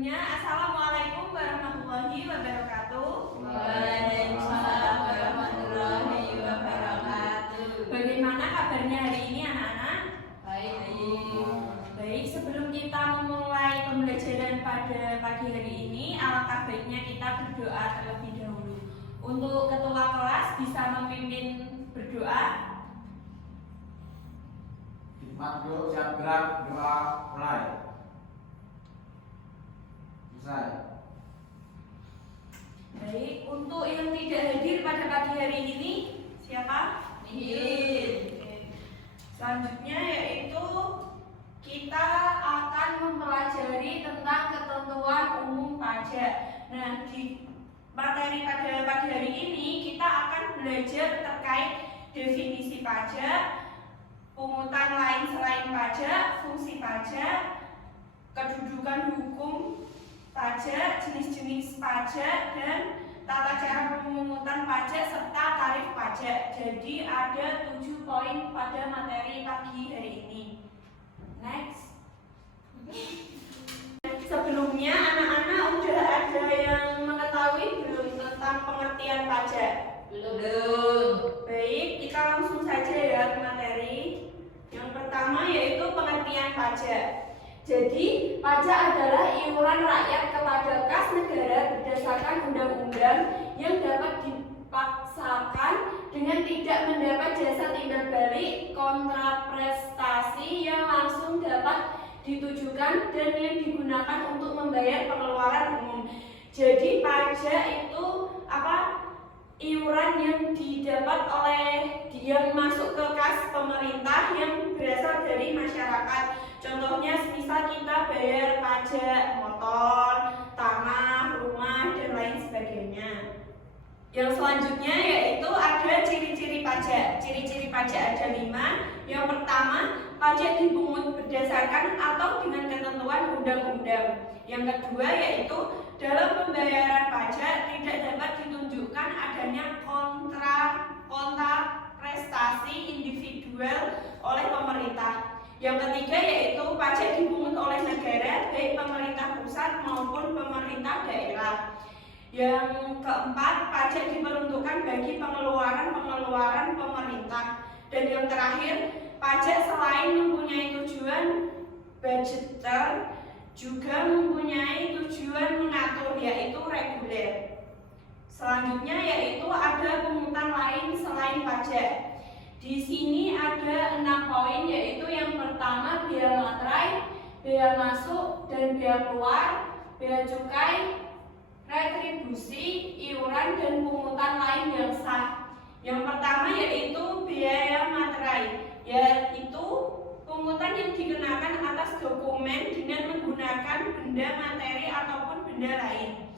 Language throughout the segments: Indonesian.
Sebelumnya, Assalamualaikum warahmatullahi wabarakatuh. Waalaikumsalam warahmatullahi wabarakatuh. Bagaimana kabarnya hari ini anak-anak? Baik. Sebelum kita memulai pembelajaran pada pagi hari ini, alangkah baiknya kita berdoa terlebih dahulu. Untuk ketua kelas bisa memimpin berdoa. Hikmat yuk, siap gerak, doa mulai. Selesai. Baik, untuk yang tidak hadir pada pagi hari ini, siapa? Nihil. Selanjutnya yaitu kita akan mempelajari tentang ketentuan umum pajak. Nah, di materi pada pagi hari ini kita akan belajar terkait definisi pajak, pungutan lain selain pajak, fungsi pajak, kedudukan hukum pajak, jenis-jenis pajak, dan tata cara pemungutan pajak serta tarif pajak. Jadi ada 7 poin pada materi pagi hari ini. Next. Sebelumnya anak-anak udah ada yang mengetahui belum tentang pengertian pajak? Belum. Baik, kita langsung saja ya ke materi. Yang pertama yaitu pengertian pajak. Jadi, pajak adalah iuran rakyat kepada kas negara berdasarkan undang-undang yang dapat dipaksakan dengan tidak mendapat jasa timbal balik, kontraprestasi yang langsung dapat ditujukan dan yang digunakan untuk membayar pengeluaran umum. Jadi, pajak itu iuran yang didapat oleh yang masuk ke kas pemerintah yang berasal dari masyarakat. Contohnya misal kita bayar pajak motor, tanah, rumah, dan lain sebagainya. Yang selanjutnya yaitu ada ciri-ciri pajak. Ciri-ciri pajak ada 5. Yang pertama, pajak dipungut berdasarkan atau dengan ketentuan undang-undang. Yang kedua yaitu dalam pembayaran pajak tidak dapat ditunjukkan adanya kontraprestasi individual oleh pemerintah. Yang ketiga yaitu pajak dipungut oleh negara, baik pemerintah pusat maupun pemerintah daerah. Yang keempat, pajak diperuntukkan bagi pengeluaran pemerintah. Dan yang terakhir, pajak selain mempunyai tujuan budgeter juga mempunyai tujuan mengatur, yaitu reguler. Selanjutnya yaitu ada pungutan lain selain pajak. Di sini ada 6 poin, yaitu yang pertama bea materai, bea masuk dan bea keluar, bea cukai, retribusi, iuran, dan pungutan lain yang sah. Yang pertama yaitu bea materai, yaitu pungutan yang dikenakan atas dokumen dengan menggunakan benda materi ataupun benda lain.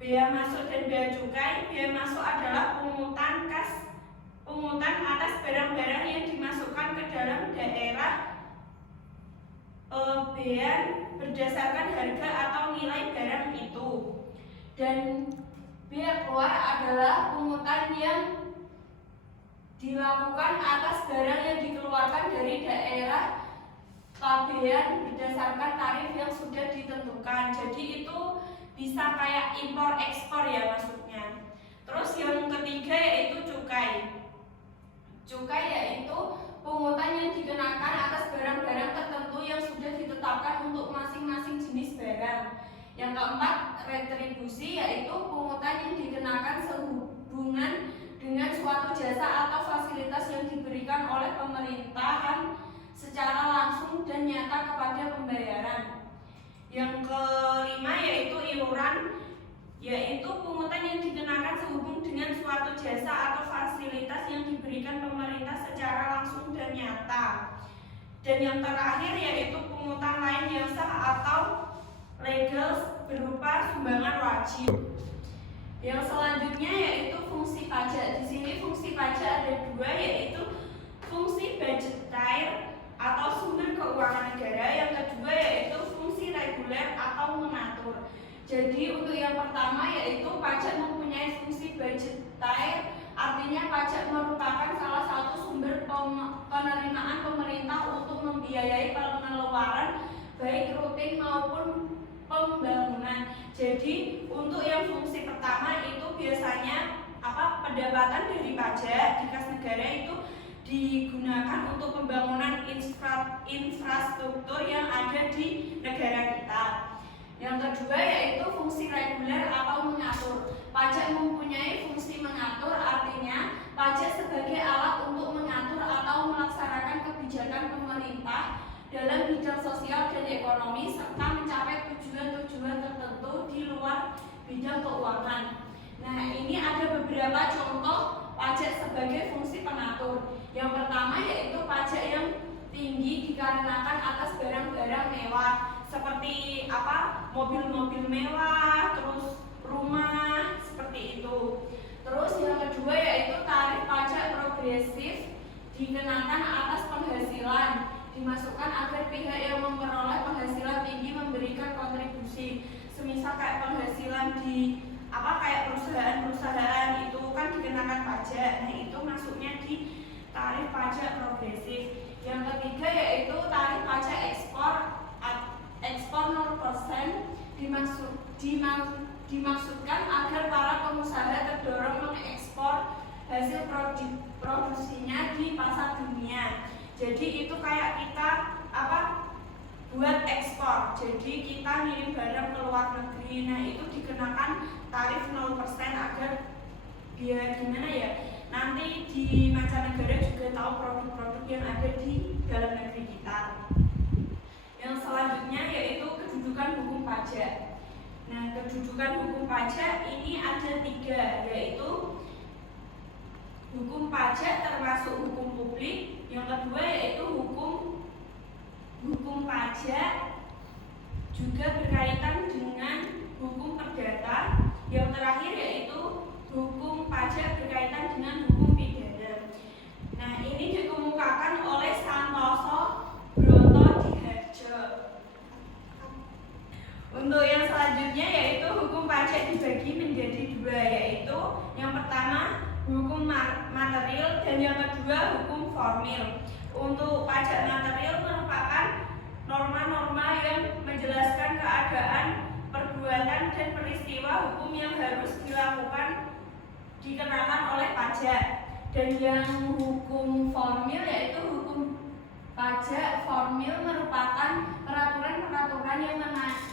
Bea masuk dan bea cukai. Bea masuk adalah pungutan atas barang-barang yang dimasukkan ke dalam daerah bea berdasarkan harga atau nilai barang itu. Dan bea keluar adalah pungutan yang dilakukan atas barang yang dikeluarkan dari daerah pabean berdasarkan tarif yang sudah ditentukan. Jadi itu bisa kayak impor ekspor ya maksudnya. Terus yang ketiga yaitu cukai. Cukai yaitu pungutan yang dikenakan atas barang-barang tertentu yang sudah ditetapkan untuk masing-masing jenis barang. Yang keempat, retribusi yaitu pungutan yang dikenakan sehubungan dengan suatu jasa atau fasilitas yang diberikan oleh pemerintahan secara langsung dan nyata kepada pembayaran. Yang kelima yaitu iuran, yaitu pungutan yang dikenakan sehubung dengan suatu jasa atau fasilitas yang diberikan pemerintah secara langsung dan nyata. Dan yang terakhir yaitu pungutan lain yang sah atau legal berupa sumbangan wajib. Yang selanjutnya yaitu fungsi pajak. Di sini fungsi pajak ada 2, yaitu fungsi budgeter atau sumber keuangan negara. Yang kedua yaitu fungsi reguler atau mengatur. Jadi untuk yang pertama yaitu pajak mempunyai fungsi budgeter, artinya pajak merupakan salah satu sumber penerimaan pemerintah untuk membiayai pengeluaran baik rutin maupun pembangunan pendapatan dari pajak di kas negara itu digunakan untuk pembangunan infrastruktur yang ada di negara kita. Yang kedua yaitu fungsi reguler atau mengatur. Pajak mempunyai fungsi mengatur, artinya pajak sebagai alat untuk mengatur atau melaksanakan kebijakan pemerintah dalam bidang sosial dan ekonomi serta mencapai tujuan-tujuan tertentu di luar bidang keuangan. Nah, ini ada beberapa contoh pajak sebagai fungsi pengatur. Yang pertama yaitu pajak yang tinggi dikarenakan atas barang-barang mewah seperti mobil-mobil mewah, terus rumah seperti itu. Terus yang kedua yaitu tarif pajak progresif dikenakan atas penghasilan, dimasukkan agar pihak yang memperoleh penghasilan tinggi memberikan kontribusi. Semisal kayak penghasilan di kayak perusahaan-perusahaan itu kan dikenakan pajak. Nah, itu masuknya di tarif pajak progresif. Yang ketiga yaitu tarif pajak ekspor 0% dimaksudkan agar para pengusaha terdorong mengekspor hasil produksinya di pasar dunia. Jadi itu kayak kita buat ekspor. Jadi kita ngirim barang ke luar negeri. Nah, itu dikenakan tarif 0% agar biar gimana ya? Nanti di mancanegara juga tahu produk-produk yang ada di dalam negeri kita. Yang selanjutnya yaitu kedudukan hukum pajak. Nah, kedudukan hukum pajak ini ada 3, yaitu hukum pajak termasuk hukum publik. Yang kedua yaitu hukum pajak juga berkaitan dengan hukum perdata. Yang terakhir yaitu hukum pajak berkaitan dengan hukum pidana. Nah, ini dikemukakan oleh Santoso Broto-Diharjo. Untuk yang selanjutnya yaitu hukum pajak dibagi menjadi 2, yaitu yang pertama hukum material dan yang kedua hukum formil. Untuk pajak material merupakan norma-norma yang menjelaskan keadaan, perbuatan dan peristiwa hukum yang harus dikenakan oleh pajak. Dan yang hukum formil yaitu hukum pajak formil merupakan peraturan-peraturan yang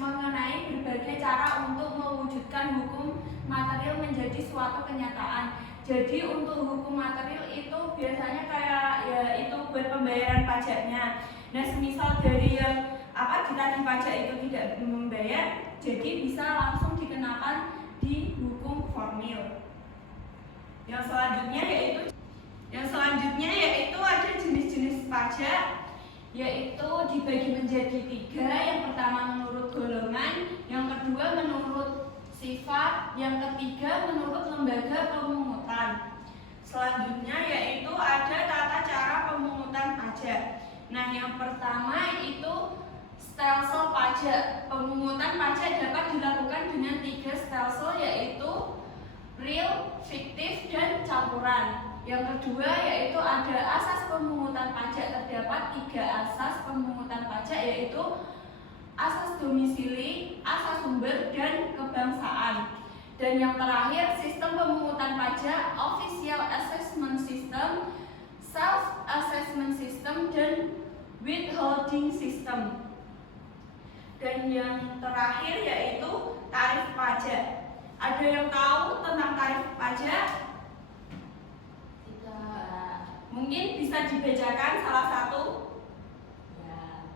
mengenai berbagai cara untuk mewujudkan hukum material menjadi suatu kenyataan. Jadi untuk hukum material itu biasanya kayak ya itu buat pembayaran pajaknya. Nah, semisal dari yang ditagih pajak itu tidak membayar, jadi bisa langsung dikenakan di hukum formil. Yang selanjutnya yaitu ada jenis-jenis pajak, yaitu dibagi menjadi 3. Yang pertama menurut golongan, yang kedua menurut sifat, yang ketiga menurut lembaga pemungutan. Selanjutnya yaitu ada tata cara pemungutan pajak. Nah, yang pertama itu stelsel pajak. Pemungutan pajak dapat dilakukan dengan 3 stelsel, yaitu real, fiktif, dan campuran. Yang kedua yaitu ada asas pemungutan pajak. Terdapat 3 asas pemungutan pajak, yaitu asas domisili, asas sumber, dan kebangsaan. Dan yang terakhir sistem pemungutan pajak, official assessment system, self assessment system, dan withholding system. Dan yang terakhir yaitu tarif pajak. Ada yang tahu tentang tarif pajak? Tidak. Mungkin bisa dibacakan salah satu. Ya.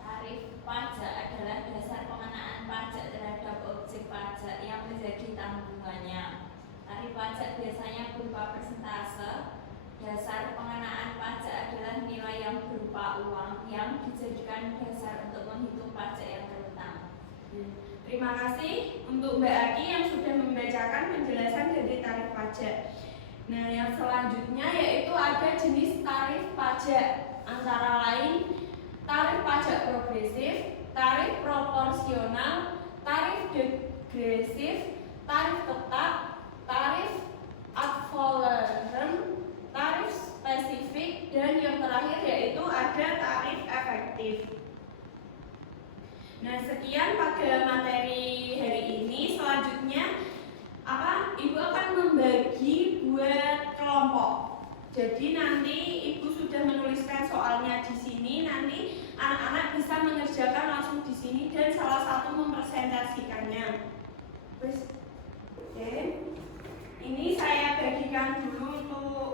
Tarif pajak adalah dasar pengenaan pajak terhadap objek pajak yang menjadi tanggungannya. Tarif pajak biasanya berupa persentase. Dasar pengenaan pajak adalah nilai yang berupa uang yang dijadikan dasar untuk menghitung pajak yang terutang. Terima kasih untuk Mbak Aki yang sudah membacakan penjelasan dari tarif pajak. Nah, yang selanjutnya yaitu ada jenis tarif pajak, antara lain tarif pajak progresif, tarif proporsional, tarif degresif, tarif tetap, tarif ad valorem, tarif spesifik, dan yang terakhir yaitu ada tarif efektif. Nah, sekian pada materi hari ini. Selanjutnya Ibu akan membahas Jadi nanti ibu sudah menuliskan soalnya di sini, nanti anak-anak bisa mengerjakan langsung di sini dan salah satu mempresentasikannya. Terus, oke. Ini saya bagikan dulu untuk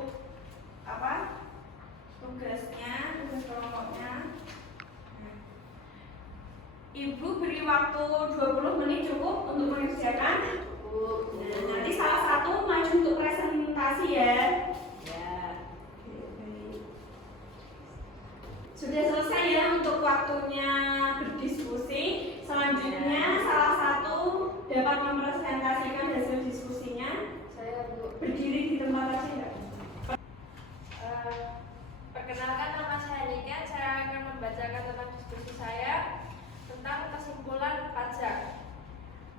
apa? Tugasnya, tugas kelompoknya. Nah, ibu beri waktu 20 menit cukup untuk mengerjakan. Nah, nanti salah satu maju untuk presentasi ya. Sudah selesai ya untuk waktunya berdiskusi. Selanjutnya salah satu dapat mempresentasikan hasil diskusinya. Saya Berdiri di tempat aja ya. perkenalkan, nama saya Niken. Saya akan membacakan tentang diskusi saya tentang kesimpulan pajak.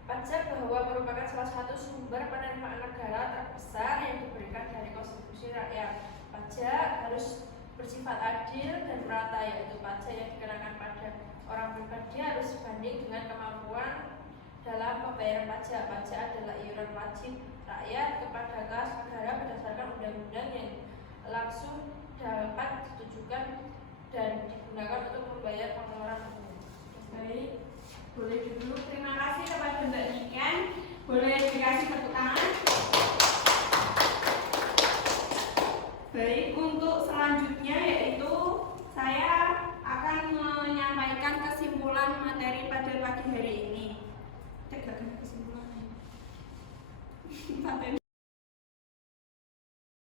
Pajak bahwa merupakan salah satu sumber penerimaan negara terbesar yang diberikan dari kontribusi rakyat. Pajak harus bersifat adil dan merata, yaitu pajak yang dikenakan pada orang pribadi harus sebanding dengan kemampuan dalam pembayaran pajak. Pajak adalah iuran wajib rakyat kepada kas negara berdasarkan undang-undang yang langsung dapat ditujukan dan digunakan untuk membayar pengeluaran umum. Baik, boleh dulu. Terima kasih kepada Mbak Niken. Boleh dikasih tepuk tangan. Baik, untuk selanjutnya yaitu saya akan menyampaikan kesimpulan materi pada pagi hari ini. Cek kesimpulannya.